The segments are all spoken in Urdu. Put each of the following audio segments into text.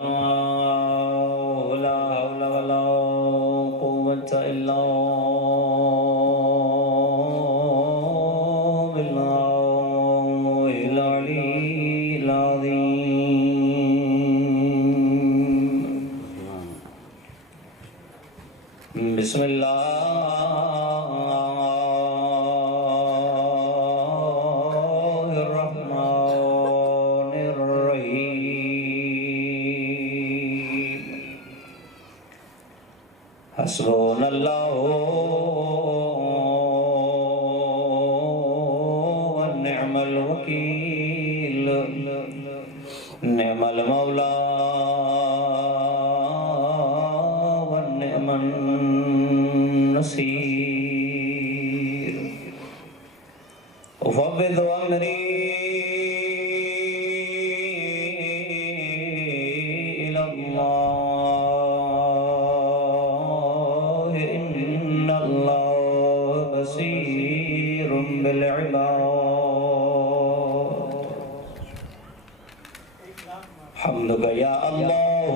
لا حول ولا قوة إلا بالله العلي العظيم. بسم الله الرحمن الرحيم. حسبنا الله ونعم الوكيل نعم المولى ونعم النصير. أفوض أمري إلى الله إن الله بصير بالعباد. حمدك يا الله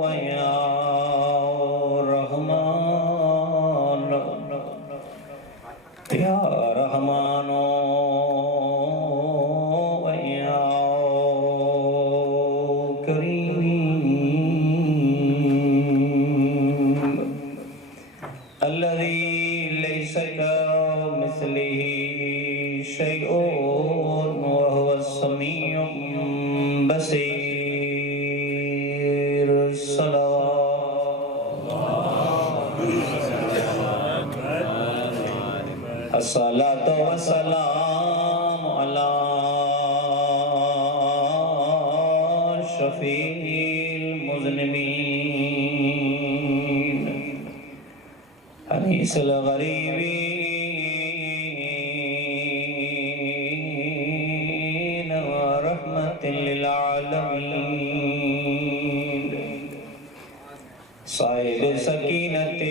ويا رحمن يا رحمن ويا كريم الذي ليس كمثله شيء وهو السميع البصير. الصلاة والسلام على شفيع المذنبين أنيس الغريبين ورحمة للعالمين صاحب سكينة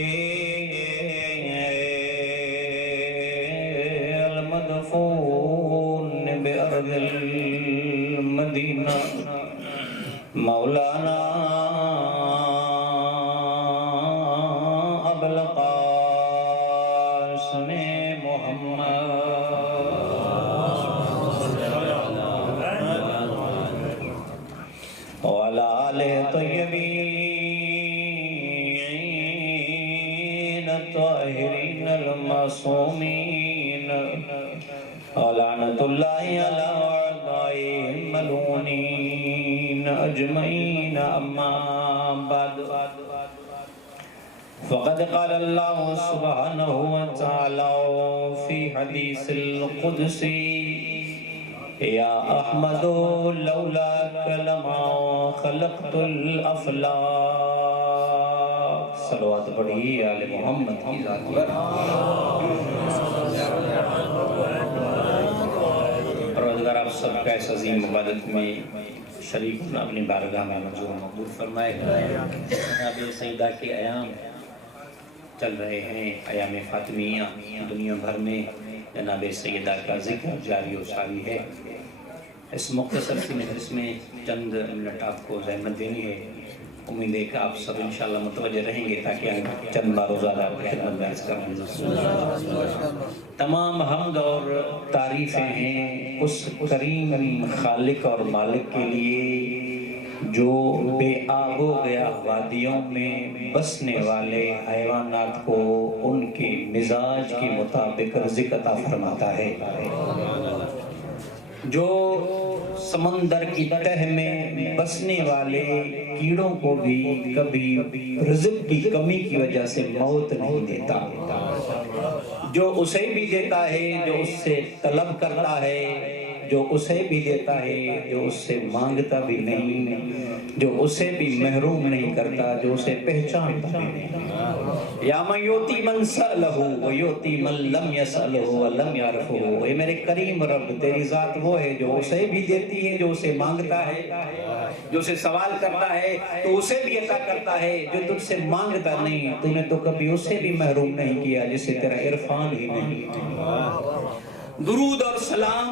المدفون بأرض المدينة مولانا أبو القاسم محمد وعلى آله الطيبين الطاهرين المعصومين ولعنة الله على أعدائهم الملعونين أجمعين. أما بعد فقد قال الله سبحانه وتعالى في حديث القدسي يا أحمد لولاك لما خلقت الأفلاك. صلوات پڑھیے آل محمد کی ذات پر. پروردگار آپ سب کا اس عظیم عبادت میں شریک ہونا اپنی بارگاہ میں منظور مقبول فرمائے. جناب سیدہ کے ایام چل رہے ہیں، ایام فاطمیہ. دنیا بھر میں جناب سیدہ کا ذکر جاری و ساری ہے. اس مختصر سی مجلس میں چند منٹ آپ کو زحمت دینی ہے. امید ہے کہ آپ سب انشاءاللہ متوجہ رہیں گے تاکہ چند بار روزانہ آپ کی خدمت میں عرض کروں. تمام حمد اور تعریفیں ہیں اس کریم خالق اور مالک کے لیے جو بے آب و گیا وادیوں میں بسنے والے حیوانات کو ان کے مزاج کے مطابق رزق عطا فرماتا ہے، جو سمندر کی تہ میں بسنے والے کیڑوں کو بھی کبھی رزق کی کمی کی وجہ سے موت نہیں دیتا، جو اسے بھی دیتا ہے جو اس سے طلب کرتا ہے، جو اسے بھی دیتا ہے، جو اس سے مانگتا بھی نہیں، جو اسے بھی محروم نہیں کرتا، جو اسے پہچانتا بھی نہیں۔ یا من یوتی من سألہ ویوتی من لم یسألہ ولم یعرفہ۔ اے میرے کریم رب، تیری ذات وہ ہے جو اسے بھی دیتی ہے، جو اسے مانگتا ہے، جو اسے سوال کرتا ہے تو اسے بھی عطا کرتا ہے، جو تجھ سے مانگتا نہیں تو نے تو کبھی اسے بھی محروم نہیں کیا جسے تیرا عرفان ہی نہیں۔ درود اور سلام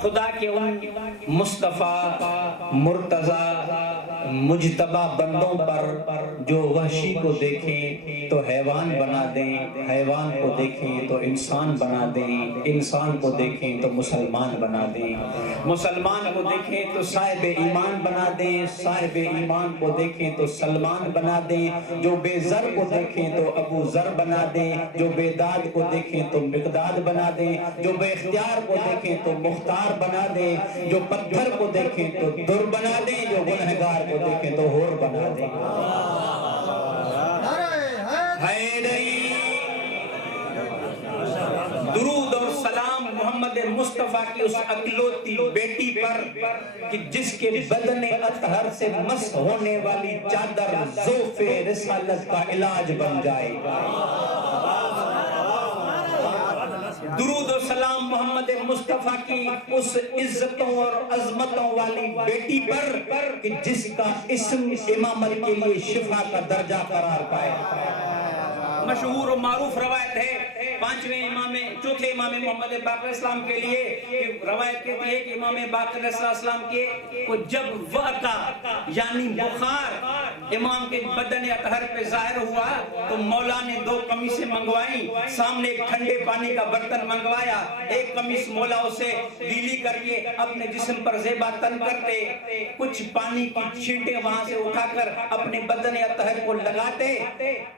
خدا کے ان مصطفیٰ مرتضیٰ مجتبہ بندوں پر جو وحشی کو دیکھیں تو حیوان بنا دیں، حیوان کو دیکھیں تو انسان بنا دیں، انسان کو دیکھیں تو مسلمان بنا دیں، مسلمان کو دیکھیں تو صاحب ایمان بنا دیں، صاحب ایمان کو دیکھیں تو سلمان بنا دیں، جو بے زر کو دیکھیں تو ابو ذر بنا دیں، جو بے داد کو دیکھیں تو مقداد بنا دیں، جو بے اختیار کو دیکھیں تو مختار بنا دیں، جو پتھر کو دیکھیں تو در بنا دیں، جو گنہگار کو دیکھیں تو ہور بنا دیں۔ درود اور سلام محمد مصطفیٰ کی اس اکلوتی بیٹی پر کہ جس کے بدن اطہر سے مس ہونے والی چادر ذوف رسالت کا علاج بن جائے۔ درود و سلام محمد مصطفیٰ کی اس عزتوں اور عظمتوں والی بیٹی پر کہ جس کا اسم امامت کے لیے شفا کا درجہ قرار پائے۔ مشہور و معروف روایت ہے چوتھے امام محمد باقر اسلام کے لیے روایت کہتی ہے کہ امام باقر اسلام کے کو جب وعقہ یعنی بخار امام کے بدن اطہر پہ ظاہر ہوا تو مولا نے 2 قمیصیں منگوائیں، سامنے ایک ٹھنڈے پانی کا برتن منگوایا، ایک قمیص مولا اسے گیلی کر کے اپنے جسم پر زیبا تن کرتے، کچھ پانی کی چھینٹیں وہاں سے اٹھا کر اپنے بدن اطہر کو لگاتے۔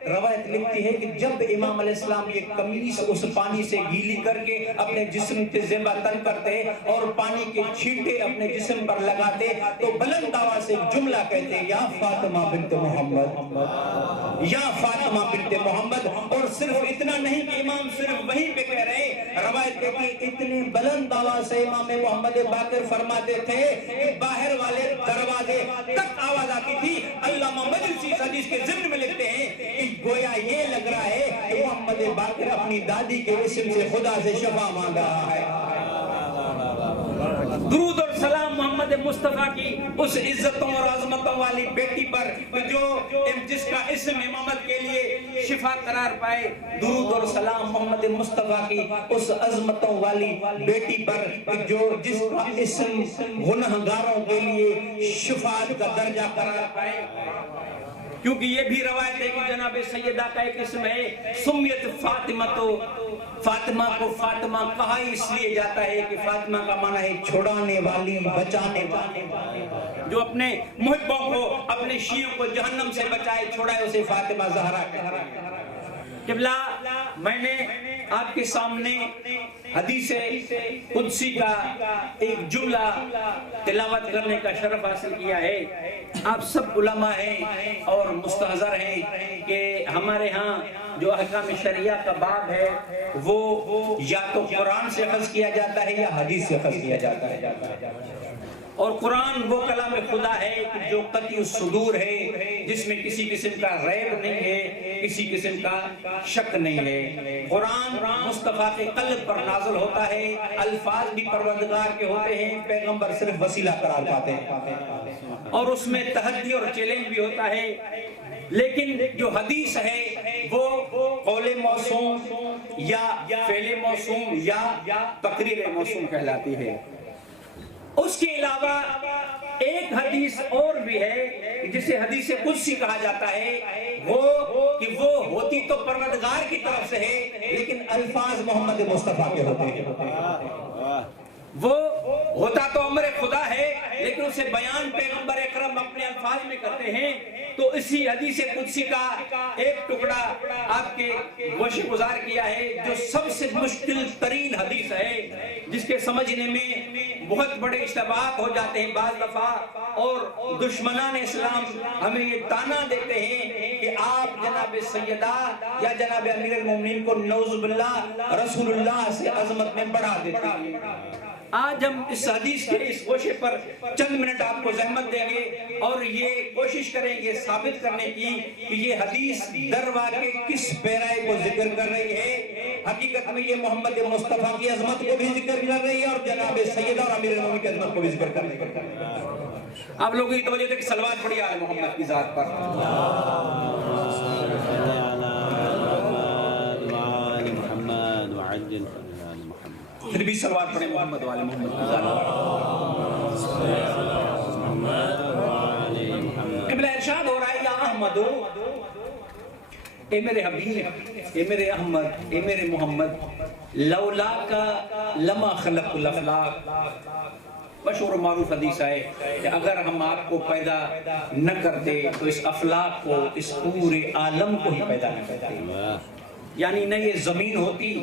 روایت لکھتی ہے کہ جب امام علیہ السلام یہ قمیص اس پانی سے گیلی کر کے اپنے جسم پہ زیبا تن کرتے اور پانی کے چھینٹے اپنے جسم پر لگاتے تو بلند آواز سے جملہ کہتے، یا فاطمہ بنت محمد، یا فاطمہ بنت محمد۔ اور صرف اتنا نہیں کہ امام صرف وہیں پہ کہہ رہے، روایت کہتی اتنے بلند آواز سے امام محمد باقر فرماتے تھے کہ باہر والے دروازے تک آواز آتی تھی۔ علامہ مجلسی حدیث کے ضمن میں لکھتے ہیں کہ گویا یہ لگ رہا ہے کہ محمد باقر اپنی دادی کے اسم سے خدا سے شفا مانگ رہا ہے۔ درود اور سلام محمد مصطفیٰ کی اس عزتوں اور عظمتوں والی بیٹی پر جو جس کا اسم امامت کے لیے شفا قرار پائے۔ درود اور سلام محمد مصطفیٰ کی اس عظمتوں والی بیٹی پر جو جس کا اسم گنہگاروں کے لیے شفاعت کا درجہ قرار پائے۔ کیونکہ یہ بھی روایت ہے کہ جناب سیدہ کا ایک اسم ہے سمیت فاطمہ، تو فاطمہ کو فاطمہ کہا اس لیے جاتا ہے کہ فاطمہ کا معنی ہے چھڑانے والی، بچانے والی، جو اپنے محبوں کو اپنے شیعوں کو جہنم سے بچائے چھڑائے اسے فاطمہ زہرا کہتے ہیں۔ قبلہ میں نے آپ کے سامنے حدیث قدسی کا ایک جملہ تلاوت کرنے کا شرف حاصل کیا ہے۔ آپ سب علماء ہیں اور مستحضر ہیں کہ ہمارے ہاں جو احکام شریعہ کا باب ہے وہ یا تو قرآن سے اخذ کیا جاتا ہے یا حدیث سے اخذ کیا جاتا ہے، اور قرآن وہ کلام خدا ہے کہ جو قطعی الصدور ہے، جس میں کسی قسم کا ریب نہیں ہے، کسی قسم کا شک نہیں ہے۔ قرآن مصطفیٰ کے قلب پر نازل ہوتا ہے، الفاظ بھی پروردگار کے ہوتے ہیں، پیغمبر صرف وسیلہ قرار پاتے ہیں، اور اس میں تحدی اور چیلنج بھی ہوتا ہے۔ لیکن جو حدیث ہے وہ قول موصوم یا فعل موصوم یا تقریر موصوم کہلاتی ہے۔ اس کے علاوہ ایک حدیث اور بھی ہے جسے حدیث قدسی کہا جاتا ہے، وہ کہ وہ ہوتی تو پروردگار کی طرف سے ہے لیکن الفاظ محمد مصطفیٰ کے ہوتے ہیں۔ وہ ہوتا تو امر خدا ہے لیکن اسے بیان پیغمبر اکرم اپنے الفاظ میں کرتے ہیں۔ تو اسی حدیث قدسی کا ایک ٹکڑا آپ کے گوش گزار کیا ہے جو سب سے مشکل ترین حدیث ہے، جس کے سمجھنے میں بہت بڑے اشتباہات ہو جاتے ہیں بعض دفعہ، اور دشمنان اسلام ہمیں یہ تانا دیتے ہیں کہ آپ جناب سیدہ یا جناب امیر المومنین کو نعوذ باللہ رسول اللہ سے عظمت میں بڑھا دیتے ہیں۔ آج ہم اس حدیث کے اس گوشے پر چند منٹ آپ کو زحمت دیں گے اور یہ کوشش کریں گے ثابت کرنے کی کہ یہ حدیث در واقع کس پیرائے کو ذکر کر رہی ہے۔ حقیقت میں یہ محمد مصطفیٰ کی عظمت کو بھی ذکر کر رہی ہے اور جناب سیدہ اور امیر المومنین کی عظمت کو بھی ذکر کر رہی ہے۔ آپ لوگوں کی توجہ دے کہ صلوات پڑھی آل محمد کی ذات پر۔ پھر بھی صلوات پڑھیں محمد والے محمد کی ذات پر۔ قبلہ ارشاد ہو رہا ہے یا احمدو، اے میرے حبیب، اے میرے احمد، اے میرے محمد، لولا کا لما خلق الافلاق۔ مشہور معروف حدیث ہے کہ اگر ہم آپ کو پیدا نہ کرتے تو اس افلاق کو، اس پورے عالم کو ہی پیدا نہ کرتے، یعنی نہ یہ زمین ہوتی،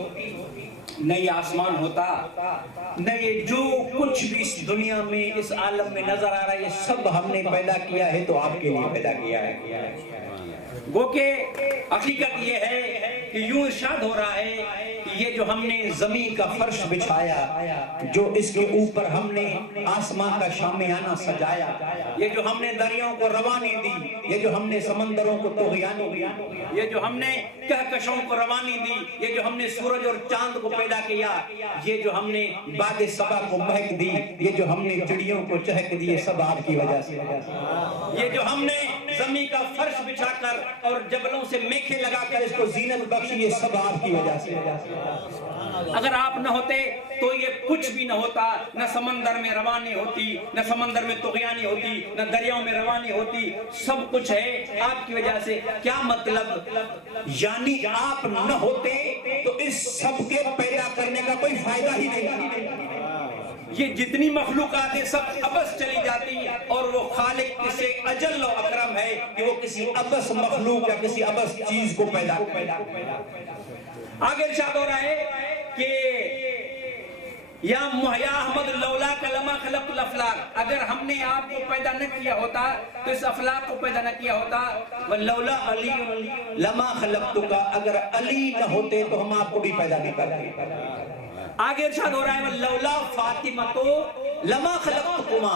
نہ یہ آسمان ہوتا، نہ یہ جو کچھ بھی اس دنیا میں اس عالم میں نظر آ رہا ہے، یہ سب ہم نے پیدا کیا ہے تو آپ کے لیے پیدا کیا ہے۔ گو کہ حقیقت یہ ہے کہ یوں ارشاد ہو رہا ہے کہ یہ جو ہم نے زمین کا فرش بچھایا، جو اس کے اوپر ہم نے آسمان کا شامیانہ سجایا، یہ جو ہم نے دریاؤں کو روانی دی، یہ جو ہم نے سمندروں کو طغیانی دی، یہ جو ہم نے کہکشوں کو روانی دی، یہ جو ہم نے سورج اور چاند کو پیدا کیا، یہ جو ہم نے باد صبا کو مہک دی، یہ جو ہم نے چڑیوں کو چہک دی، یہ سب آپ کی وجہ سے۔ یہ جو ہم نے زمین کا فرش بچھا کر اور جبلوں سے میکھے لگا کر اس کو زینت بخشی، یہ سب آپ کی وجہ سے۔ اگر آپ نہ ہوتے تو یہ کچھ بھی نہ ہوتا، نہ سمندر میں روانی ہوتی، نہ سمندر میں طغیانی ہوتی، نہ دریاؤں میں روانی ہوتی، سب کچھ ہے آپ کی وجہ سے۔ کیا مطلب؟ یعنی آپ نہ ہوتے تو اس سب کے پیدا کرنے کا کوئی فائدہ ہی نہیں۔ یہ جتنی مخلوقات ہیں سب ابس چلی جاتی اور وہ خالق کسے اجل و اکرم ہے کہ وہ کسی ابس مخلوق یا کسی ابس چیز کو پیدا آگے ارشاد ہو رہا ہے کہ یا احمد لولا لما خلقت الافلاق، اگر ہم نے آپ کو پیدا نہ کیا ہوتا تو اس افلاق کو پیدا نہ کیا ہوتا۔ ولولا علی لما خلقتک، اگر علی نہ ہوتے تو ہم آپ کو بھی پیدا نہیں کرتے۔ آگے ارشاد ہو رہا ہے لولا فاطمہ تو لما خلقتکما،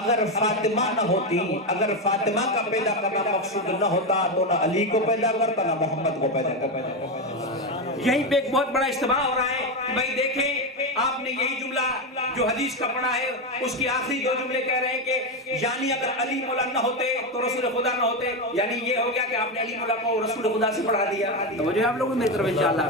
اگر فاطمہ نہ ہوتی، اگر فاطمہ کا پیدا کرنا مقصود نہ ہوتا تو نہ علی کو پیدا کرتا نہ محمد کو پیدا کرتا۔ یہیں پہ ایک بہت بڑا اشتباہ ہو رہا ہے کہ بھائی دیکھیں، آپ نے یہی جملہ جو حدیث کا پڑھا ہے اس کی آخری دو جملے کہہ رہے ہیں کہ یعنی اگر علی مولا نہ ہوتے تو رسول خدا نہ ہوتے، یعنی یہ ہو گیا کہ آپ نے علی مولا کو رسول خدا سے پڑھا دیا۔ توجہ آپ لوگوں میری طرف انشاءاللہ۔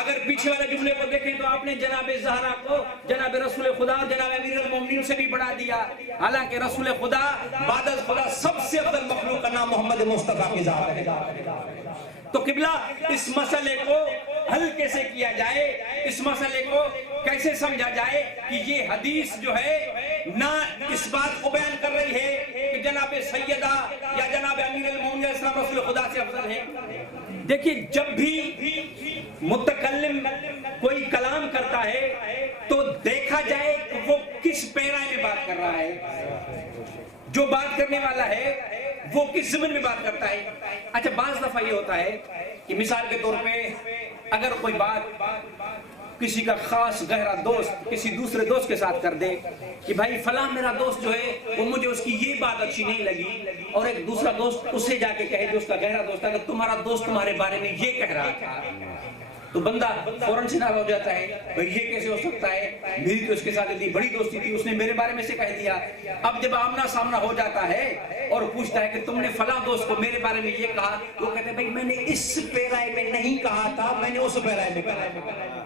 اگر پیچھے والے جملے کو دیکھیں تو آپ نے جناب زہرا کو جناب رسول خدا اور جناب امیر المومنین سے بھی پڑھا دیا، حالانکہ رسول خدا بعد از خدا سب سے افضل مخلوق کا نام محمد مصطفیٰ کی ذات ہے۔ تو قبلہ اس مسئلے کو حل کیسے کیا جائے، اس مسئلے کو کیسے سمجھا جائے کہ یہ حدیث جو ہے نہ اس بات کو بیان کر رہی ہے کہ جناب سیدہ یا جناب امیر المومنین علیہ السلام رسول خدا سے افضل ہے۔ دیکھیے جب بھی متکلم کوئی کلام کرتا ہے تو دیکھا جائے کہ وہ کس پیرائے میں بات کر رہا ہے، جو بات کرنے والا ہے وہ کس ضمن میں بات کرتا ہے۔ اچھا بعض دفعہ یہ ہوتا ہے کہ مثال کے طور پہ اگر کوئی بات کسی کا خاص گہرا دوست کسی دوسرے دوست کے ساتھ کر دے کہ بھائی فلاں میرا دوست جو ہے وہ مجھے اس کی یہ بات اچھی نہیں لگی، اور ایک دوسرا دوست اسے جا کے کہے جو اس کا گہرا دوست ہے کہ تمہارا دوست تمہارے بارے میں یہ کہہ رہا تھا، تو بندہ فوراً سے ناراض ہو جاتا ہے، بھئی یہ کیسے ہو سکتا ہے، میری تو اس کے ساتھ اتنی بڑی دوستی تھی، اس نے میرے بارے میں سے کہہ دیا۔ اب جب آمنا سامنا ہو جاتا ہے اور پوچھتا ہے کہ تم نے فلاں دوست کو میرے بارے میں یہ کہا، وہ کہتے ہیں بھئی میں نے اس پیرائے میں نہیں کہا تھا، میں نے اس پیرائے میں کہا۔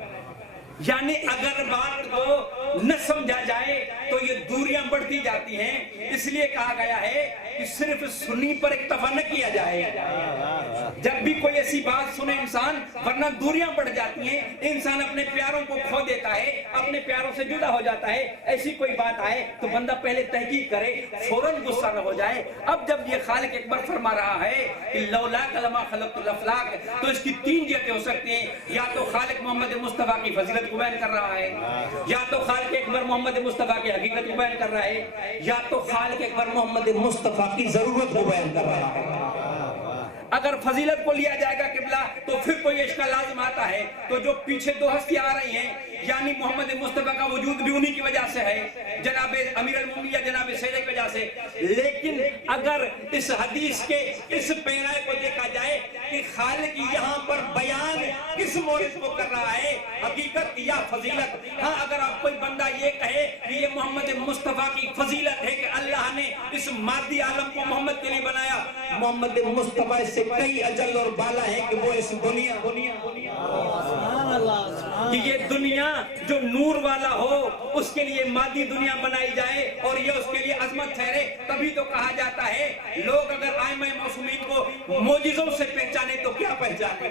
یعنی اگر بات کو نہ سمجھا جائے تو یہ دوریاں بڑھتی جاتی ہیں، اس لیے کہا گیا ہے کہ صرف سنی پر اکتفا نہ کیا جائے۔ جب بھی کوئی ایسی بات سنے انسان، ورنہ دوریاں بڑھ جاتی ہیں، انسان اپنے پیاروں کو کھو دیتا ہے، اپنے پیاروں سے جدا ہو جاتا ہے۔ ایسی کوئی بات آئے تو بندہ پہلے تحقیق کرے، فوراً غصہ نہ ہو جائے۔ اب جب یہ خالق اکبر فرما رہا ہے کہ لولا لما خلقت الافلاق، تو اس کی تین جہتیں ہو سکتی ہیں، یا تو خالق محمد مصطفیٰ کی فضیلت کو بیان کر رہا ہے، یا تو خالق اکبر محمد مصطفیٰ کی حقیقت کو بیان کر رہا ہے، یا تو خالق اکبر محمد مصطفیٰ کی ضرورت کو بیان کر رہا ہے۔ اگر فضیلت کو لیا جائے گا قبلہ تو پھر کوئی اشکال لازم آتا ہے، تو جو پیچھے دو ہستیاں آ رہی ہیں، یعنی محمد مصطفیٰ کا وجود بھی انہی کی وجہ سے ہے، جناب امیر المومنین یا جناب سیدہ کی وجہ سے۔ لیکن اگر اس حدیث کے اس پیرائے کو دیکھا جائے کہ خالق یہاں پر بیان کس مورد کو کر رہا ہے، حقیقت یا فضیلت؟ ہاں اگر آپ کوئی بندہ یہ کہے کہ یہ محمد مصطفیٰ کی فضیلت ہے کہ اللہ نے اس مادی عالم کو محمد کے لیے بنایا، محمد مصطفیٰ اس سے کئی اجل اور بالا ہے کہ وہ اس دنیا کہ یہ دنیا جو نور والا ہو اس کے لیے مادی دنیا بنائی جائے اور یہ اس کے لیے عظمت ٹھہرے۔ تبھی تو کہا جاتا ہے لوگ اگر ائمہ معصومین کو معجزوں سے پہچانے تو کیا پہچانے،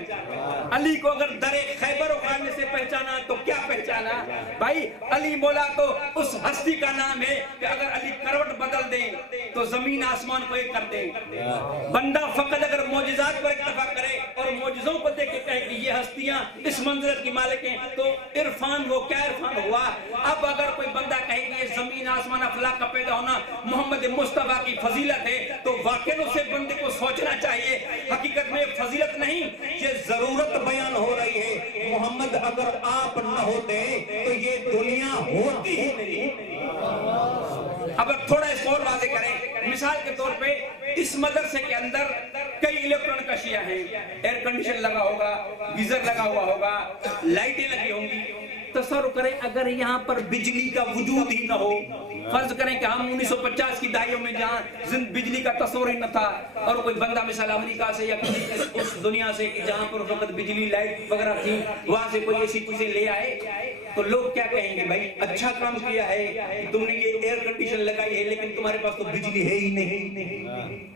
علی کو اگر در خیبر و خانے سے پہچانا تو کیا پہچانا؟ بھائی علی مولا تو اس ہستی کا نام ہے کہ اگر علی کروٹ بدل دیں تو زمین آسمان کو ایک کر دیں۔ بندہ فقط اگر معجزات پر اکتفا کرے اور معجزوں کو دیکھ کے کہے کہ یہ ہستیاں اس منزلت کی مالک ہیں تو عرفان وہ کیا عرفان ہوا؟ اب اگر کوئی بندہ کہے کہ یہ زمین آسمان افلاک کا پیدا ہونا محمد مصطفیٰ کی فضیلت ہے تو واقعی اسے بندے کو سوچنا چاہیے حقیقت میں فضیلت نہیں، یہ ضرورت بیان ہو رہی ہے۔ محمد اگر آپ نہ ہوتے تو یہ دنیا ہوتی ہی نہیں۔ اب تھوڑا اس کو اور واضح کریں، مثال کے طور پہ اس مدرسے کے اندر کئی الیکٹرانک اشیاء ہیں، ایئر کنڈیشن لگا ہوگا، گیزر لگا ہوا ہوگا، لائٹیں لگی ہوں گی۔ تصور کریں اگر یہاں پر بجلی کا وجود ہی نہ ہو، فرض کریں کہ ہم 1950 کی دہائیوں میں جہاں بجلی کا تصور ہی نہ تھا اور کوئی بندہ مثلا امریکہ سے یا کسی اس دنیا سے جہاں پر وقت بجلی لائٹ وغیرہ تھی وہاں سے کوئی ایسی چیزیں لے آئے تو لوگ کیا کہیں گے؟ بھائی اچھا کام کیا ہے تم نے یہ ایئر کنڈیشن لگائی ہے لیکن تمہارے پاس تو بجلی ہے ہی نہیں۔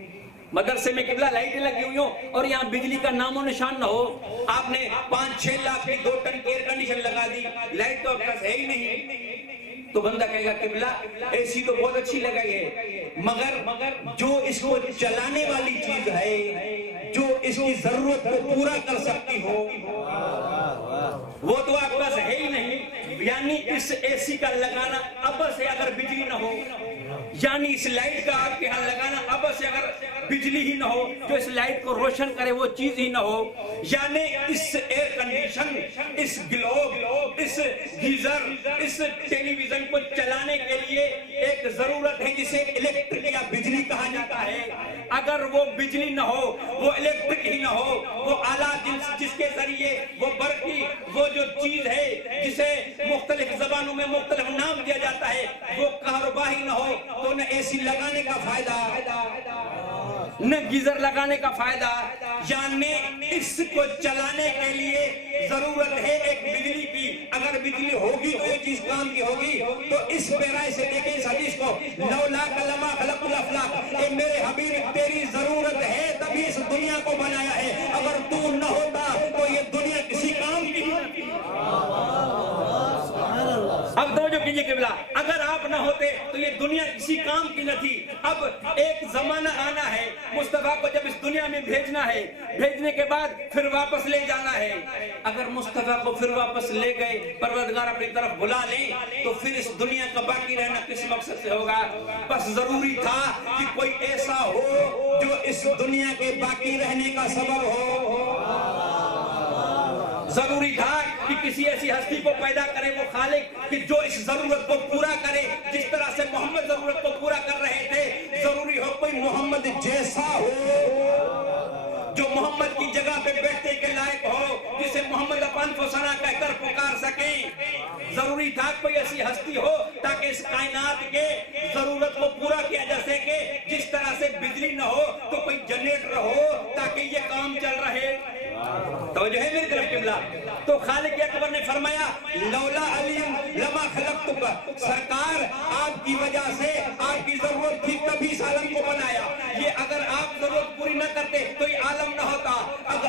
مدرسے میں قبلہ لائٹیں لگی ہوئی ہوں اور یہاں بجلی کا نام و نشان نہ ہو، آپ نے 5-6 لاکھ کی 2 ٹن کی ایئر کنڈیشن لگا دی، لائٹ تو آپ پاس ہے ہی نہیں، تو بندہ کہے گا قبلہ اے سی تو بہت اچھی لگائی ہے مگر جو اس کو چلانے والی چیز ہے، جو اس کی ضرورت کو پورا کر سکتی ہو وہ تو آپ پاس ہے ہی نہیں۔ یعنی اس اے سی کا لگانا ابس ہے اگر بجلی نہ ہو، یعنی اس لائٹ کا آپ کے ہاں لگانا ابس ہے اگر بجلی ہی نہ ہو، جو اس لائٹ کو روشن کرے وہ چیز ہی نہ ہو، یعنی اس ایئر کنڈیشن، اس گلوب، اس گیزر، اس ٹیلی ویژن کو چلانے کے لیے ایک ضرورت ہے جسے الیکٹرک یا بجلی کہا جاتا ہے۔ اگر وہ بجلی نہ ہو، وہ الیکٹرک ہی نہ ہو، وہ آلات جس کے ذریعے وہ برقی وہ جو چیز ہے جسے مختلف زبانوں میں مختلف نام دیا جاتا ہے وہ کہربا ہی نہ ہو تو نہ اے سی لگانے کا فائدہ نہ گیزر لگانے کا فائدہ۔ یعنی اس کو چلانے کے لیے ضرورت ہے ایک بجلی کی، اگر بجلی ہوگی تو یہ چیز کام کی ہوگی۔ تو اس پیرائے سے دیکھیں اس حدیث کو، لولا کلمہ خلق الافلاق، اے میرے حبیب تیری ضرورت ہے تبھی اس دنیا کو بنایا ہے، اگر تو نہ ہوتا تو یہ دنیا کسی کام کی نہ تھی۔ اب توجہ کیجئے قبلہ، اگر آپ نہ ہوتے تو یہ دنیا کسی کام کی نہ تھی۔ اب ایک زمانہ آنا ہے، مصطفیٰ کو جب اس دنیا میں بھیجنا ہے، بھیجنے کے بعد پھر واپس لے جانا ہے۔ اگر مصطفیٰ کو پھر واپس لے گئے، پروردگار اپنی طرف بلا لیں تو پھر اس دنیا کا باقی رہنا کس مقصد سے ہوگا؟ بس ضروری تھا کہ کوئی ایسا ہو جو اس دنیا کے باقی رہنے کا سبب ہو، ضروری تھا کہ کسی ایسی ہستی کو پیدا کرے وہ خالق کہ جو اس ضرورت کو پورا کرے جس طرح سے محمد ضرورت کو پورا کر رہے تھے۔ ضروری ہو کوئی محمد جیسا ہو جو محمد کی جگہ پہ بیٹھنے کے لائق ہو، جسے محمد اپن فسنا کہہ کر پکار سکیں۔ ضروری تھا کوئی ایسی ہستی ہو تاکہ اس کائنات کے ضرورت کو پورا کیا جا سکے، جس طرح سے بجلی نہ ہو تو کوئی جنریٹر ہو تاکہ یہ کام چل رہے۔ توجہ ہے میری طرف قبلہ؟ تو خالق اکبر نے فرمایا لولا علی لما خلقتک، سرکار آپ کی وجہ سے آپ کی ضرورت تھی تبھی اس عالم کو بنایا، یہ اگر آپ ضرورت پوری نہ کرتے تو یہ عالم نہ ہوتا۔ اب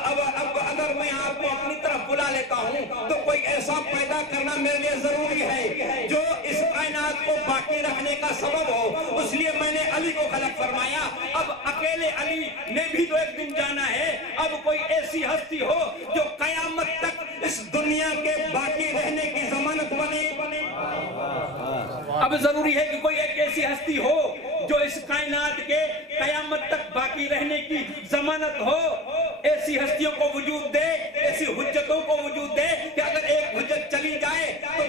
اگر میں آپ کو اپنی طرف بلا لیتا ہوں تو کوئی ایسا پیدا کرنا میرے لیے ضروری ہے جو اس کائنات کو باقی رکھنے کا سبب ہو، اس لیے میں نے علی کو خلق فرمایا۔ اب اکیلے علی نے بھی تو ایک دن جانا ہے، اب کوئی ایسی ہستی ہو جو قیامت تک اس دنیا کے باقی رہنے کی ضمانت بنے۔ اب ضروری ہے کہ کوئی ایک ایسی ہستی ہو جو اس کائنات کے قیامت تک باقی رہنے کی ضمانت ہو، ایسی ہستیوں کو وجود دے، ایسی حجتوں کو وجود دے کہ اگر ایک حجت چلی جائے تو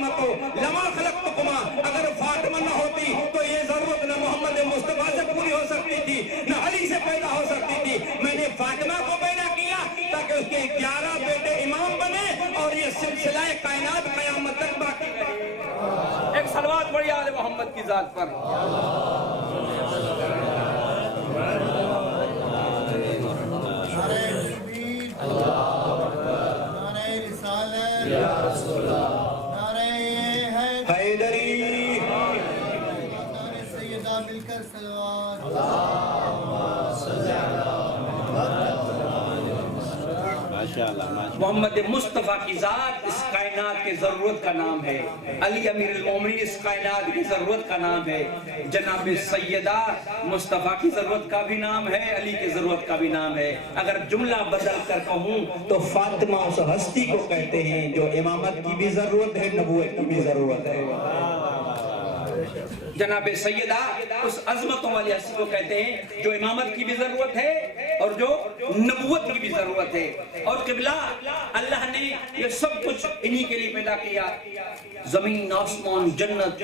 فاطمہ لما خلقتکما، اگر فاطمہ نہ ہوتی تو یہ ضرورت نہ محمد مصطفیٰ سے پوری ہو سکتی تھی نہ علی سے پیدا ہو سکتی تھی. میں نے فاطمہ کو پیدا کیا تاکہ اس کے 11 بیٹے امام بنے اور یہ سلسلہ کائنات قیامت تک باقی رہے. ایک صلوات پڑھیے آل محمد کی ذات پر. محمد مصطفیٰ کی ذات اس کائنات کے ضرورت کا نام ہے. علی امیر المومنین اس کائنات کی ضرورت کا نام ہے. جناب سیدہ مصطفیٰ کی ضرورت کا بھی نام ہے، علی کی ضرورت کا بھی نام ہے. اگر جملہ بدل کر کہوں تو فاطمہ اس ہستی کو کہتے ہیں جو امامت کی بھی ضرورت ہے، نبوت کی بھی ضرورت ہے. جناب سیدہ اس عظمتوں والی ہستی کو کہتے ہیں جو امامت کی بھی ضرورت ہے اور جو نبوت کی بھی ضرورت ہے. اور قبلہ اللہ نے یہ سب کچھ انہی کے لیے پیدا کیا. زمین، آسمان، جنت.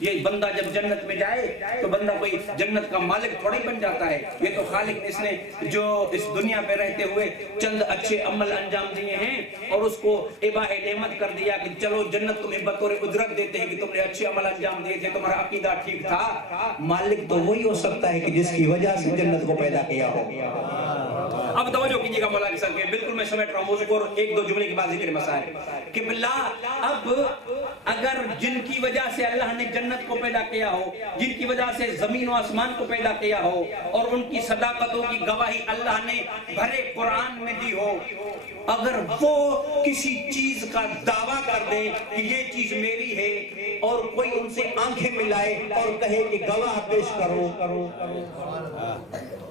یہ بندہ جب جنت میں جائے تو بندہ کوئی جنت کا مالک تھوڑی بن جاتا ہے. یہ تو خالق نے اس نے جو اس دنیا پہ رہتے ہوئے چند اچھے عمل انجام دیے ہیں اور اس کو اباہ نعمت کر دیا کہ چلو جنت تمہیں بطور اجرت دیتے ہیں کہ تم نے اچھے عمل انجام دیے تھے، تمہارا عقیدہ ٹھیک تھا. مالک تو وہی ہو سکتا ہے کہ جس کی وجہ سے جنت کو پیدا کیا ہو. اب توجہ کیجئے گا مولا کی سر کے، بالکل میں سمیٹ رہا ہوں موضوع کو اور ایک دو جملے کی بات ذکر مسائل. قبلہ اب اگر جن کی وجہ سے اللہ نے جنت کو پیدا کیا ہو، جن کی وجہ سے زمین و آسمان کو پیدا کیا ہو اور ان کی صداقتوں کی گواہی اللہ نے بھرے قرآن میں دی ہو، اگر وہ کسی چیز کا دعویٰ کر دے کہ یہ چیز میری ہے اور کوئی ان سے آنکھیں ملائے اور کہے کہ گواہ پیش کرو،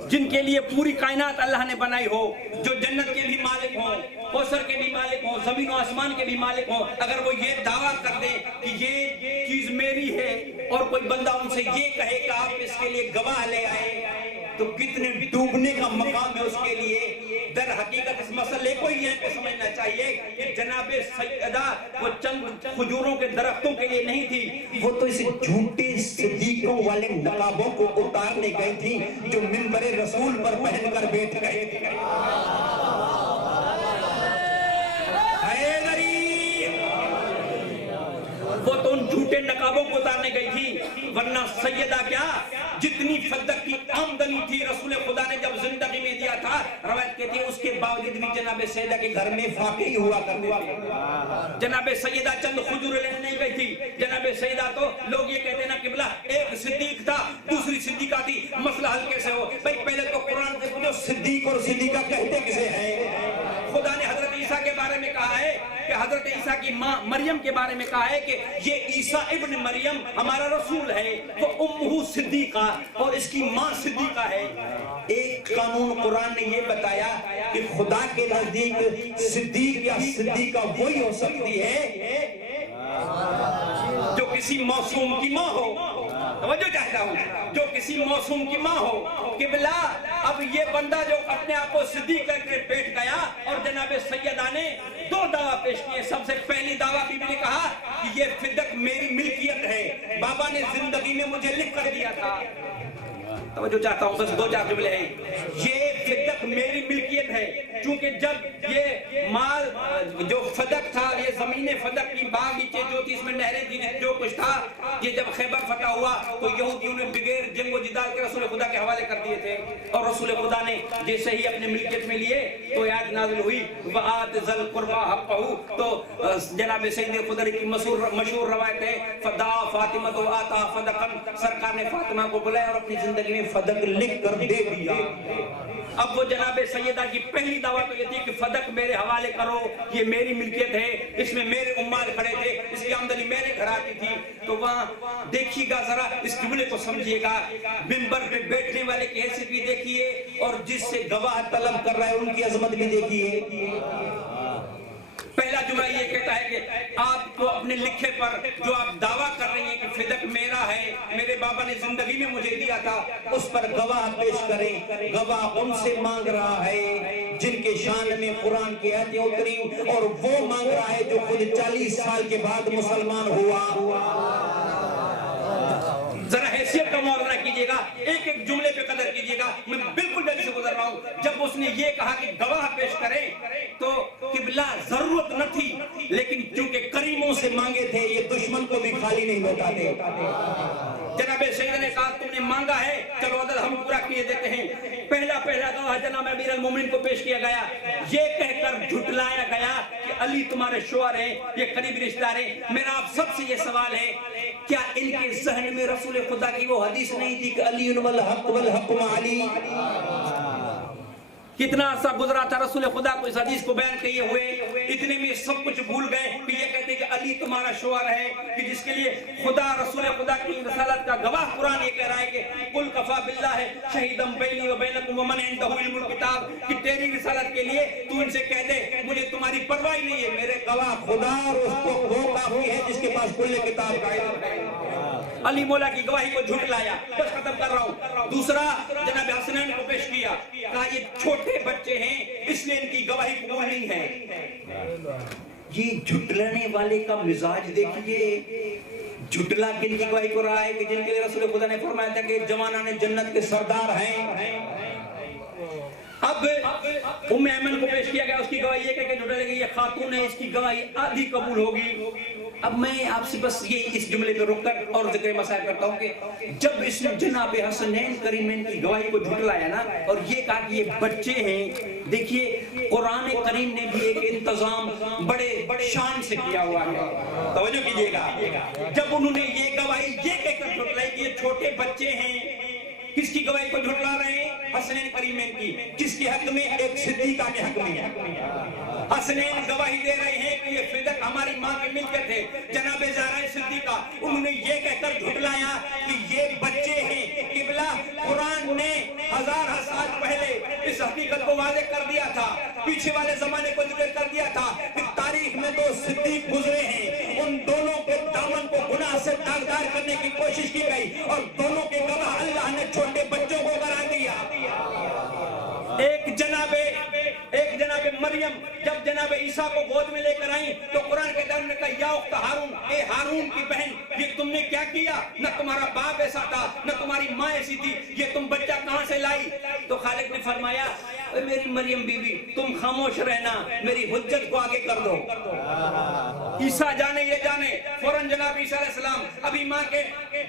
جن کے لیے پوری کائنات اللہ نے بنائی ہو، جو جنت کے بھی مالک ہوں، کوثر کے بھی مالک ہوں، زمین و آسمان کے بھی مالک ہوں، اگر وہ یہ دعویٰ کر دے کہ یہ چیز میری ہے اور کوئی بندہ ان سے یہ کہے کہ آپ اس کے لیے گواہ لے آئے تو کتنے ڈوبنے کا مقام ہے اس کے لیے. در حقیقت اس مسئلے کو یہ پہ سمجھنا چاہیے کہ جناب سیدہ وہ چند کھجوروں کے درختوں کے لیے نہیں تھی، وہ تو اس جھوٹے صدیقوں والے نقابوں کو اتارنے گئی تھی جو منبر رسول پر پہن کر بیٹھ گئے تھے. وہ تو ان جھوٹے نقابوں کو اتارنے گئی تھی، ورنہ سیدہ کیا جتنی فدق کی آمدنی تھی رسول خدا نے جب زندگی میں دیا تھا، روایت کہتی ہے اس کے باوجود بھی جناب سیدہ کے گھر میں فاقے ہی ہوا کرتے تھے. جناب سیدہ چند کھجور لینے نہیں گئی تھی. جناب سیدہ تو لوگ یہ کہتے ہیں نا قبلہ ایک صدیق تھا دوسری صدیقہ تھی، مسئلہ حل کیسے ہو؟ بھئی پہلے تو قرآن سے پوچھو صدیق اور صدیقہ کہتے کسے ہیں؟ خدا نے حضرت عیسیٰ کے بارے میں کہا ہے کہ حضرت عیسیٰ کی ماں مریم کے بارے میں کہا ہے کہ یہ عیسیٰ ابن مریم ہمارا رسول ہے، تو امہ صدیقہ اور اس کی ماں صدیقہ ہے. ایک قانون قرآن نے یہ بتایا کہ خدا کے نزدیک صدیق یا صدیقہ وہی ہو سکتی ہے جو کسی معصوم کی ماں ہو. توجہ چاہتا ہوں، جو کسی معصوم کی ماں ہو. قبلہ اب یہ بندہ جو اپنے آپ کو صدیق کر کے بیٹھ گیا اور جناب سیدہ نے دو دعویٰ پیش کیے. سب سے پہلی دعویٰ بھی میں نے کہا کہ یہ فدق میری ملکیت ہے، بابا نے زندگی میں مجھے لکھ کر دیا تھا. توجہ چاہتا ہوں، بس دو چار جملے ہیں. یہ فدق میری ملکیت ہے چونکہ جب یہ مال جو فدق تھا، یہ زمین فدق کی باغیچے جو تھی اس میں نہریں تھی جو کچھ تھا، یہ جب خیبر فتح ہوا تو یہودیوں نے بغیر جنگ و جدال کے رسول خدا کے حوالے کر دیے تھے اور رسول خدا نے جیسے ہی اپنے ملکیت میں لیے تو آیت نازل ہوئی وَآتِ ذَا الْقُرْبَى حَقَّهُ. تو جناب سید خدری کی مشہور روایت ہے فَدَعَا فَاطِمَةُ وَآتَاهَا فَدَقًا. سرکار نے فاطمہ کو بلایا اور اپنی زندگی میں فدق لکھ کر دے دیا. اب وہ جناب سیدہ کی پہلی دعوت تو یہ تھی کہ فدق میرے حوالے کرو، یہ میری ملکیت ہے، اس میں میرے عمال کھڑے تھے، اس کی آمدنی میرے گھر آتی تھی. تو وہاں دیکھیے گا ذرا اس جملے کو سمجھیے گا، منبر پہ بیٹھنے والے کی حیثیت بھی دیکھیے اور جس سے گواہ طلب کر رہا ہے ان کی عظمت بھی دیکھیے. پہلا جملہ یہ کہتا ہے کہ آپ کو اپنے لکھے پر جو آپ دعویٰ کر رہی ہیں کہ فدق میرا ہے، میرے بابا نے زندگی میں مجھے دیا تھا، اس پر گواہ پیش کریں۔ گواہ ان سے مانگ رہا ہے جن کے شان میں قرآن کی آیتیں اتری، اور وہ مانگ رہا ہے جو خود 40 سال کے بعد مسلمان ہوا۔ ذرا حیثیت کا موازنہ کیجئے گا، ایک ایک جملے پہ قدر کیجئے گا۔ میں بالکل جلدی سے گزر رہا ہوں۔ جب اس نے یہ کہا کہ گواہ پیش کریں تو قبلہ ضرورت نہ تھی، لیکن چونکہ کریموں سے مانگے تھے، یہ دشمن کو بھی خالی نہیں لوٹاتے۔ جناب سید نے کہا تم نے مانگا ہے، چلو عدل ہم پورا کیے دیتے ہیں۔ پہلا گواہ جناب امیر المومنین کو پیش کیا گیا، یہ کہہ کر جھٹلایا گیا کہ علی تمہارے شوہر ہیں، یہ قریبی رشتہ دار ہیں۔ میرا آپ سب سے یہ سوال ہے، کیا ان کے ذہن میں رسول خدا کی وہ حدیث نہیں تھی کہ علی والحق والحق مع علی؟ کتنا عرصہ گزرا تھا رسول خدا کو اس حدیث کو بیان کیے ہوئے، اتنے میں سب کچھ بھول گئے کہ یہ کہتے ہیں کہ علی تمہارا شوہر ہے، کہ جس کے لیے خدا رسول خدا کی رسالت کا گواہ قرآن یہ کہہ رہا ہے کہ قل کفا باللہ شہیدا بینی و بینکم ومن عنده علم الکتاب، کہ تیری رسالت کے لیے تو ان سے کہہ دے مجھے تمہاری پرواہ نہیں ہے، میرے گواہ خدا اور اس کو وہ کافی ہے جس کے پاس کل کتاب کا علم ہے۔ علی مولا کی گواہی کو جھٹلایا۔ بس ختم کر رہا ہوں۔ دوسرا جناب حسنین کو پیش کیا، کہا یہ چھوٹے بچے ہیں اس لیے ان کی گواہی قبول نہیں ہے۔ یہ جھٹلانے والے کا مزاج دیکھیے، جھٹلا کن کی گواہی کو رہا ہے کہ جن کے لیے رسول خدا نے فرمایا تھا کہ جوانان جنت کے سردار ہیں۔ اب ام ایمن کو پیش کیا گیا، اس کی گواہی یہ کہ جھٹلے گی، یہ خاتون ہے، اس کی گواہی آدھی قبول ہوگی۔ اب میں آپ سے بس یہ اس جملے پہ رک کر اور ذکر مسائل کرتا ہوں کہ جب اس نے جناب حسنین کریمین کی گواہی کو جھٹلایا نا اور یہ کہا کہ یہ بچے ہیں، دیکھیے قرآن کریم نے بھی ایک انتظام بڑے شان سے کیا ہوا ہے، توجہ کیجئے گا۔ جب انہوں نے یہ گواہی یہ کہہ کر جھٹلائی کہ یہ چھوٹے بچے ہیں، کس کی گواہی کو جھٹلا رہے ہیں؟ حسنین کریمین کی۔ کس کے حق میں؟ ایک صدیقہ کے حق میں۔ حسنین گواہی دے رہے ہیں کہ یہ فدق ہماری ماں کے ملکت ہے، جناب زہرا صدیقہ۔ انہوں نے یہ کہہ کر جھٹلایا کہ یہ بچے ہیں۔ قبلہ قرآن نے 1000 سال پہلے اس حقیقت کو واضح کر دیا تھا، پیچھے والے زمانے کو ذکر کر دیا تھا کہ تاریخ میں 2 صدیق گزرے ہیں، ان دونوں کے دامن کو گناہ سے داغدار کرنے کی کوشش کی گئی اور دونوں کے گواہ اللہ نے چھوٹے بچوں کو قرار دیا۔ ایک جناب مریم جب جناب عیسیٰ کو گود میں لے کر آئیں تو قرآن کے در نے کہا یا اخت ہارون، اے ہارون کی بہن، یہ تم نے کیا کیا؟ نہ تمہارا باپ ایسا تھا نہ تمہاری ماں ایسی تھی، یہ تم بچہ کہاں سے لائی؟ تو خالق نے فرمایا اے میری مریم بی بی تم خاموش رہنا، میری حجت کو آگے کر دو۔ عیسیٰ جانے یہ جانے، فوراً جناب عیسیٰ علیہ السلام ابھی ماں کے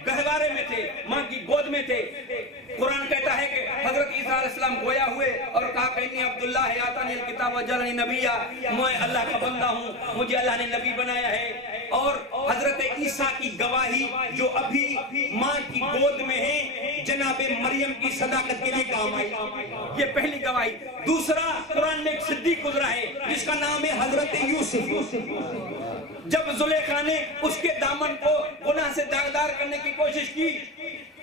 گہوارے میں تھے، ماں کی گود میں تھے۔ قرآن کہتا ہے کہ حضرت عیسیٰ علیہ السلام گویا ہوئے اور کہا کہ انی عبداللہ آتانی الکتاب وجعلنی نبیّا، میں اللہ کا بندہ ہوں، مجھے اللہ نے نبی بنایا ہے۔ اور حضرت عیسیٰ کی گواہی جو ابھی ماں کی گود میں ہے جناب مریم کی صداقت کے لیے کام آئی، یہ پہلی گواہی۔ دوسرا قرآن میں ایک صدیق گزرا ہے جس کا نام ہے حضرت یوسف۔ جب زلیخا نے اس کے دامن کو گناہ سے داغدار کرنے کی کوشش کی،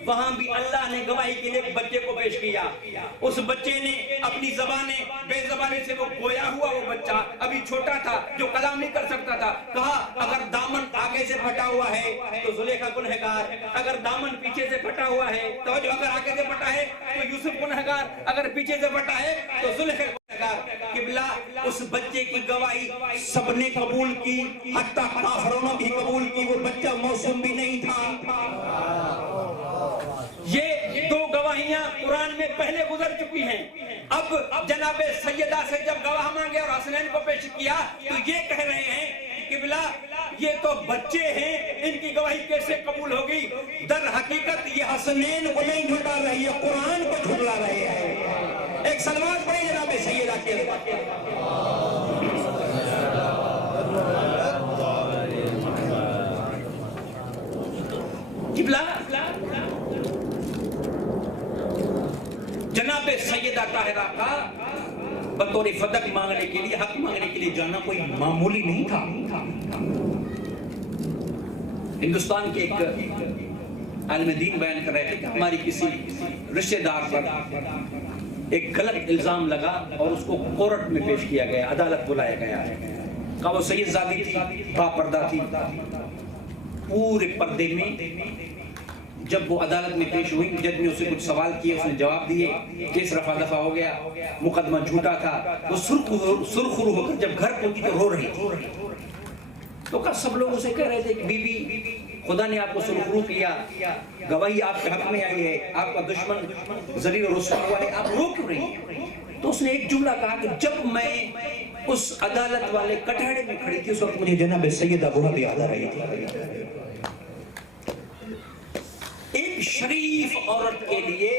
وہاں بھی اللہ نے گواہی کے لیے ایک بچے کو پیش کیا۔ اس بچے نے اپنی زبانیں بے زبانی سے وہ گویا ہوا وہ بچہ ابھی چھوٹا تھا جو کلام نہیں کر سکتا تھا، کہا اگر دامن آگے سے پھٹا ہوا ہے تو زلیخا گنہگار، اگر دامن پیچھے سے پھٹا ہوا ہے تو جو اگر آگے سے پھٹا ہے تو یوسف گنہگار، اگر پیچھے سے پھٹا ہے تو زلیخا گنہگار۔ قبلہ اس بچے کی گواہی سب نے قبول کی، حتی کافروں نے بھی قبول کی، وہ بچہ معصوم بھی نہیں تھا۔ یہ 2 گواہیاں قرآن میں پہلے گزر چکی ہیں۔ اب جناب سیدہ سے جب گواہ مانگے اور حسنین کو پیش کیا تو یہ کہہ رہے ہیں کہ قبلہ یہ تو بچے ہیں، ان کی گواہی کیسے قبول ہوگی؟ در حقیقت یہ حسنین کو نہیں جھٹلا رہی ہے، قرآن کو جھٹلا رہے ہیں۔ ایک سلوات پڑھیں جناب سیدہ کے جناب سیدہ طاہرہ کا بطور فدق مانگنے کے لیے، حق مانگنے کے لیے جانا کوئی معمولی نہیں تھا۔ ہندوستان کے ایک عالم دین بیان کر رہے تھے کہ ہماری کسی رشتہ دار پر ایک غلط الزام لگا اور اس کو کورٹ میں پیش کیا گیا، عدالت بلایا گیا ہے۔ کہا وہ سید زادی تھی، با پردہ تھی، پورے پردے میں جب وہ عدالت میں پیش ہوئی، جج نے اسے کچھ سوال کیے، اس نے جواب دیے، کیس رفع دفع ہو گیا، مقدمہ جھوٹا تھا۔ وہ سرخ رو ہو کر جب گھر پہنچی تو رو رہی تھی، تو کہا سب لوگ اسے کہہ رہے تھے کہ بی بی خدا نے آپ کو سرخرو کیا، گواہی آپ کے حق میں آئی ہے، آپ کا دشمن ذلیل و رسوا ہوا ہے، آپ رو کیوں رہی ہیں؟ تو اس نے ایک جملہ کہا کہ جب میں اس عدالت والے کٹہرے میں کھڑی تھی اس وقت مجھے جناب سیدہ بہت یاد آ رہی تھی۔ ایک شریف عورت کے لیے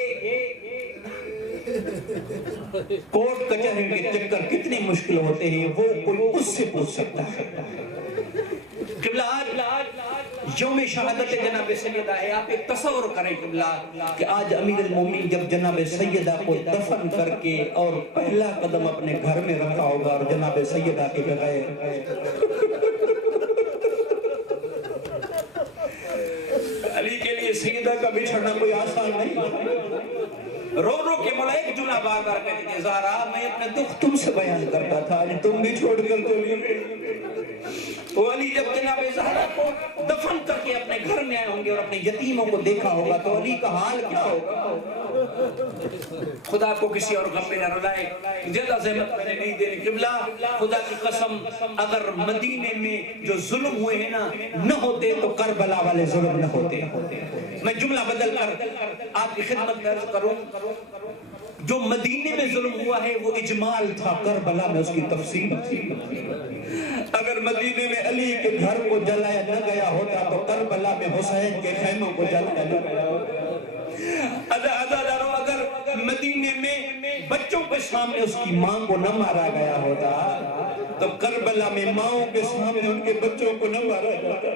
کورٹ کچہری کے چکر کتنے مشکل ہوتے ہیں وہ کوئی اس سے پوچھ سکتا ہے۔ قبلہ آج یوم شہادت جناب سیدہ ہے، آپ ایک تصور کریں قبلہ کہ آج امیر المومنین جب جناب سیدہ کو دفن کر کے اور پہلا قدم اپنے گھر میں رکھا ہوگا اور جناب سیدہ کے بغیر علی کے لیے سیدہ کا بچھڑنا کوئی آسان نہیں، رو رو کے مولا ایک جملہ بار بار کہتے تھے، زہرا میں اپنے دکھ تم سے بیان کرتا تھا، آج تم بھی چھوڑ کر چلی گئی۔ وہ علی جب جناب زہرا کو دفن کر کے اپنے گھر میں آئے ہوں گے اور اپنے یتیموں کو دیکھا ہوگا تو علی کا حال کیا ہوگا؟ خدا کو کسی اور غم میں نہ رلائے، زیادہ زحمت میں نے نہیں دینی۔ قبلہ خدا کی قسم اگر مدینے میں جو ظلم ہوئے ہیں نہ ہوتے تو کربلا والے ظلم نہ ہوتے۔ میں جملہ بدل کر آپ کی خدمت میں عرض کروں، جو مدینے میں ظلم ہوا ہے وہ اجمال تھا، کربلا میں اس کی تفصیل تھی۔ اگر مدینے میں علی کے گھر کو جلایا نہ گیا ہوتا تو کربلا میں حسین کے خیموں کو جلایا نہ گیا ہوتا۔ اگر مدینے میں بچوں کے سامنے اس کی ماں کو نہ مارا گیا ہوتا تو کربلا میں ماؤں کے سامنے ان کے بچوں کو نہ مارا جاتا۔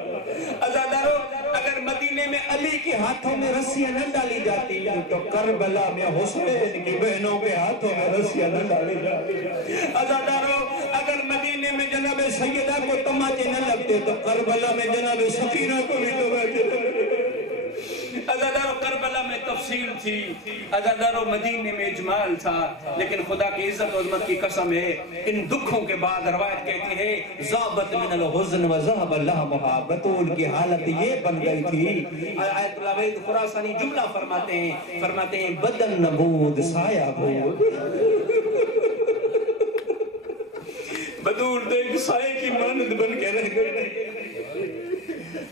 عزادارو اگر مدینے میں علی کے ہاتھوں میں رسیاں نہ ڈالی جاتی تو کربلا میں حسین کی بہنوں کے ہاتھوں میں رسیاں نہ ڈالی جاتی۔ عزادارو اگر مدینے میں جناب سیدہ کو تماچے نہ لگتے تو کربلا میں جناب سکینہ کو بھی تماچے لگتے۔ عزادارو کربلا میں تفصیل تھی، عزادارو مدینے میں اجمال تھا، لیکن خدا کی عزت و عظمت کی قسم ہے ان دکھوں کے بعد روایت کہتی ہے ذابت من الحزن و ذهب لهمها، بطول کی حالت یہ بن گئی تھی۔ آیت اللہ وحید خراسانی جملہ فرماتے ہیں بدن نبود سایہ بود، بدول تو ایک سائے کی مانند بن کے رہ گئے۔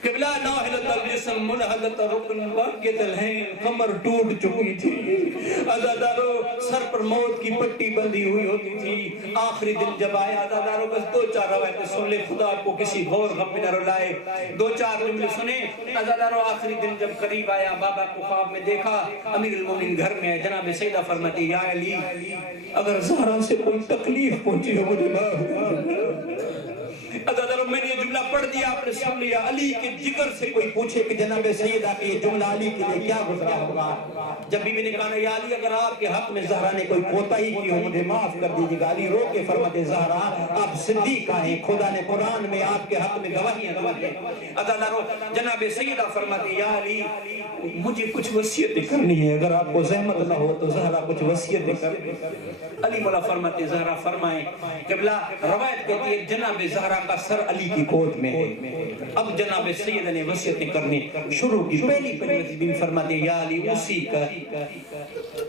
قبلہ ناہلت الجسم منحلت رکن واقعت الہین، کمر ٹوٹ چکی تھی، عزادارو سر پر موت کی پٹی بندھی ہوئی ہوتی تھی۔ آخری دن جب آیا عزادارو بس دو چار روایتیں سن لے، خدا کو کسی غور غم میں نہ رلائے، دو چار جملے سنے۔ عزادارو آخری دن جب قریب آیا بابا کو خواب میں دیکھا، امیر المومنین گھر میں ہے، جناب سیدہ فرماتی یا علی اگر زہرا سے کوئی تکلیف پہنچی ہو مجھے معاف کر۔ عزادارو میں نے یہ جملہ پڑھ دیا، آپ نے سن لیا۔ علی کے جگر سے کوئی پوچھے کہ جناب سیدہ کہ یہ جملہ علی کے لیے کیا گزرا ہوگا؟ جب بیوی نے کہا یا علی اگر آپ کے حق میں زہرا نے کوئی کوتاہی کی ہو مجھے معاف کر دیجیے گا۔ علی رو کے فرماتے زہرا آپ صدیقہ ہیں، خدا نے قرآن میں آپ کے حق میں گواہیاں دی ہیں۔ عزادارو جناب سیدہ فرماتے یا علی مجھے کچھ وصیتیں کرنی ہے، اگر آپ کو زحمت نہ ہو تو زہرا کچھ وصیتیں کر۔ علی مولا فرماتے زہرا فرمائیں۔ قبلہ روایت کہتی ہے جناب زہرا کا سر علی کی گود میں ہے۔ اب جناب سیدہ نے وصیتیں کرنے شروع کی۔ پہلی وصیت فرماتے یا علی اسی کا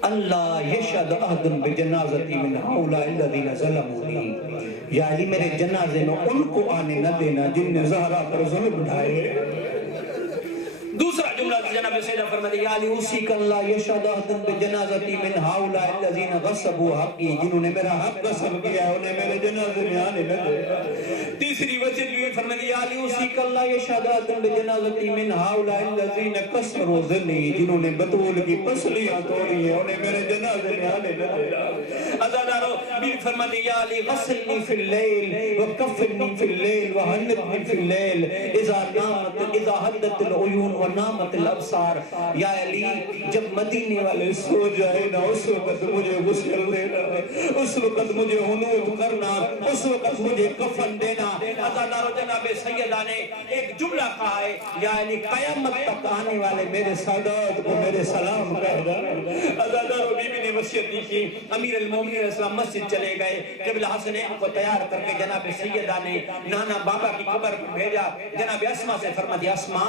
اللہ یشہد احد بجنازتی من هؤلاء الذین ظلمونی، یا علی میرے جنازے میں ان کو آنے نہ دینا جن نے زہرا پر ظلم ڈھائے۔ دوسرا جملہ جناب سیدہ فرماتے یا علی اسی کا اللہ یشہد احد بجنازتی من هؤلاء الذین غصبوا حقی، جنہوں نے میرا حق غصب کیا ہے انہیں میرے جنازے میں آنے نہ دینا۔ تیسری وصیت بھی فرماتی یا علی اسی کا اللہ یشہد احد بجنازتی من هؤلاء الذین کسروا ذلی، جنہوں نے بطول کی پسلیاں توڑی ہیں انہیں میرے جنازے میں آنے نہ دینا۔ عزادارو بھی فرماتی یا علی غسلنی فی اللیل وکفنی فی اللیل وحنتنی فی اللیل اذا حدت العیون ونامت الابصار، یا علی جب مدینے والے سو جائے نا اس وقت مجھے غسل دینا، اس وقت مجھے حنوط کرنا، اس وقت مجھے کفن دینا، دینا. عزادارو جناب سیدہ نے ایک جملہ کہا ہے یعنی قیامت تک آنے والے میرے سادات کو میرے سلام کہہ رہا. عزادارو بی بی نے وصیت دی کی. امیر المومنین علیہ السلام مسجد چلے گئے. قبلہ حسنین کو تیار کر کے جناب سیدہ نے نانا بابا کی قبر کو بھیجا. جناب اسما سے فرما دیا اسما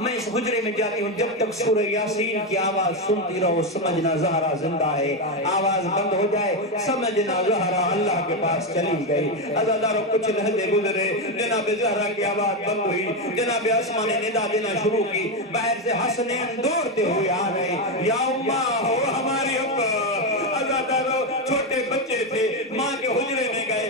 میں اس حجرے میں جاتی ہوں جب تک سورہ یاسین کی آواز سنتی رہو سمجھنا زہرا زندہ ہے. آواز بند ہو جائے سمجھنا زہرا اللہ کے پاس چلی گئی. عزادارو کچھ لحظے گزرے جناب زہرا کی آواز بند ہوئی. جناب اسما نے ندا دینا شروع کی. باہر سے حسنین دوڑتے ہوئے آ رہے یا اماں ہو ہماری اماں. عزادارو چھوٹے بچے تھے ماں کے حجرے میں گئے.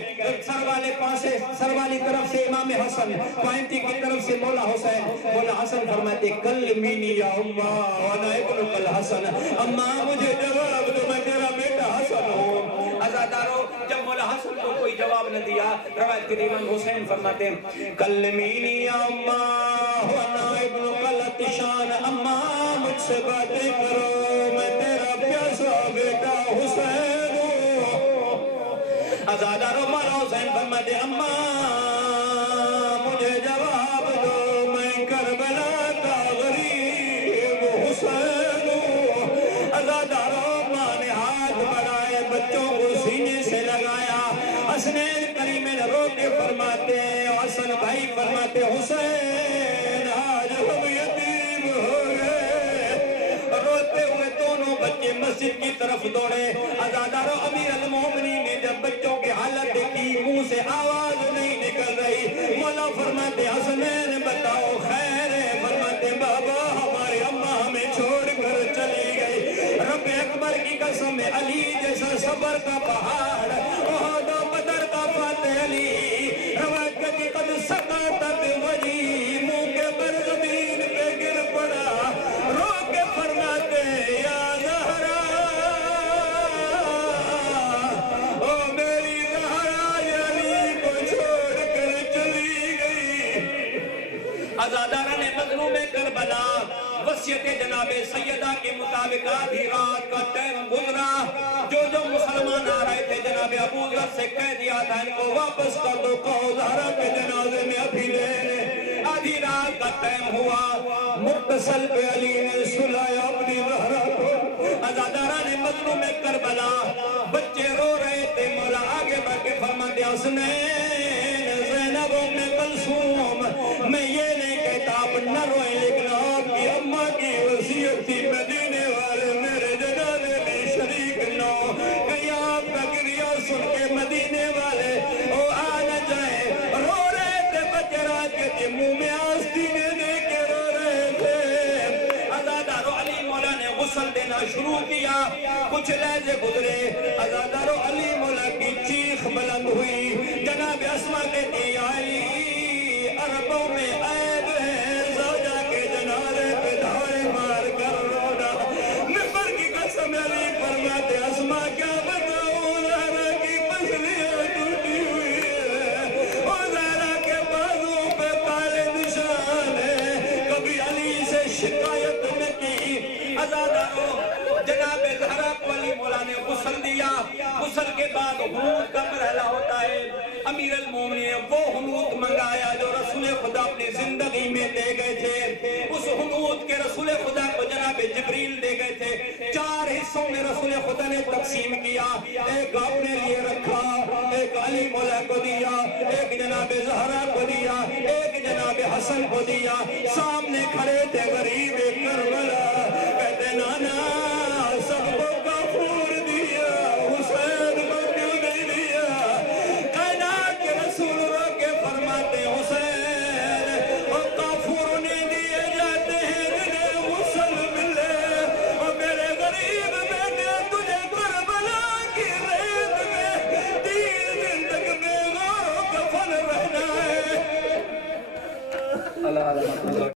سروالے پاسے سروالی طرف سے امام حسن پائنٹی کی طرف سے مولا حسین. مولا حسن فرماتے کلمینی یا اماں وانا ابنک الحسن. اماں مجھے جواب دو میں تیرا بیٹا حسن ہوں. عزادارو جب مولا حسن کو کوئی جواب نہ دیا روایت کے امام حسین فرماتے ہیں کلمینی یا اماں وانا ابنک الحسن. اماں مجھ سے باتیں کرو میں تیرا پیاسا بیٹا حسین ہوں. عزادارو مولا حسین فرماتے اماں مجھے جواب دو میں کربلا کا غریب حسین ہوں. عزادارو ماں نے ہاتھ بڑھائے بچوں کو سینے سے لگایا. حسنین کریمین رو کے فرماتے حسن بھائی فرماتے حسین آج ہم یتیم ہو گئے. روتے ہوئے دونوں بچے مسجد کی طرف دوڑے. عزادارو امیر المومنین نے جب بچوں کی حالت دیکھی منہ سے آواز نہیں نکل رہی. مولا فرماتے حسنین بتاؤ خیر ہے. فرماتے بابا ہماری اماں ہمیں چھوڑ کر چلی گئی. رب اکبر کی قسم علی جیسا صبر کا پہاڑ احد و بدر کا فاتح علی روایت کی قد سقطت وجی منہ کے بر زمین پہ گر پڑا. رو کے فرماتے یا زہرا او میری زہرا علی کو چھوڑ کر چلی گئی. عزادارہ نے مظلوم کربلا وصیت جناب سیدہ کے مطابق آدھی رات کا ٹائم گزرا. جو مسلمان آ رہے تھے جناب ابو ذر سے کہہ دیا تھا ان کو واپس کر دو کہو زہرا کے جنازے میں ابھی لے لے. آدھی رات کا ٹائم ہوا متصل پہ علی نے سلایا اپنی زہرا کو. عزادارہ نے مظلوم کربلا بچے رو رہے تھے. مولا آگے بڑھ کے فرماتے حسنین زینب ام کلثوم میں یہ نہیں کہتا آپ نہ روئیں لیکن آپ کی اماں کی وصیت تھی مدینے والے میرے جنازے میں شریک نہ ہو. کہیں آپ کا گریہ سن کے مدینے والے وہ آ نہ جائیں. رو رہے تھے بچے رات کے منہ میں آستینے دے کے رو رہے تھے. عزادارو علی مولا نے غسل دینا شروع کیا. کچھ لہجے گزرے عزادارو علی مولا کی چیخ بلند ہوئی. جناب اسما کہتی علی عربوں میں عیب ہے زوجہ کے جنازے پہ دھاڑے مار کر رونا. ممبر کی قسم علی فرماتے اسما کیا بتاؤں زہرا کی پسلیاں ٹوٹی ہوئی ہے اور زہرا کے بازوں پہ کالے نشان ہے. کبھی علی سے شکایت نہ کی. عزادارو جناب زہرا کو علی مولا نے غسل دیا. غسل کے بعد حنوط کا مرحلہ ہوتا ہے. امیر المومنین نے وہ حنوط منگایا جو رسول خدا اپنی زندگی میں دے گئے تھے. اس حنوط کے رسول خدا کو جناب جبریل دے گئے تھے. 4 حصوں میں رسول خدا نے تقسیم کیا. ایک اپنے لیے رکھا, ایک علی مولا کو دیا, ایک جناب زہرا کو دیا, ایک جناب حسن کو دیا. سامنے کھڑے تھے غریب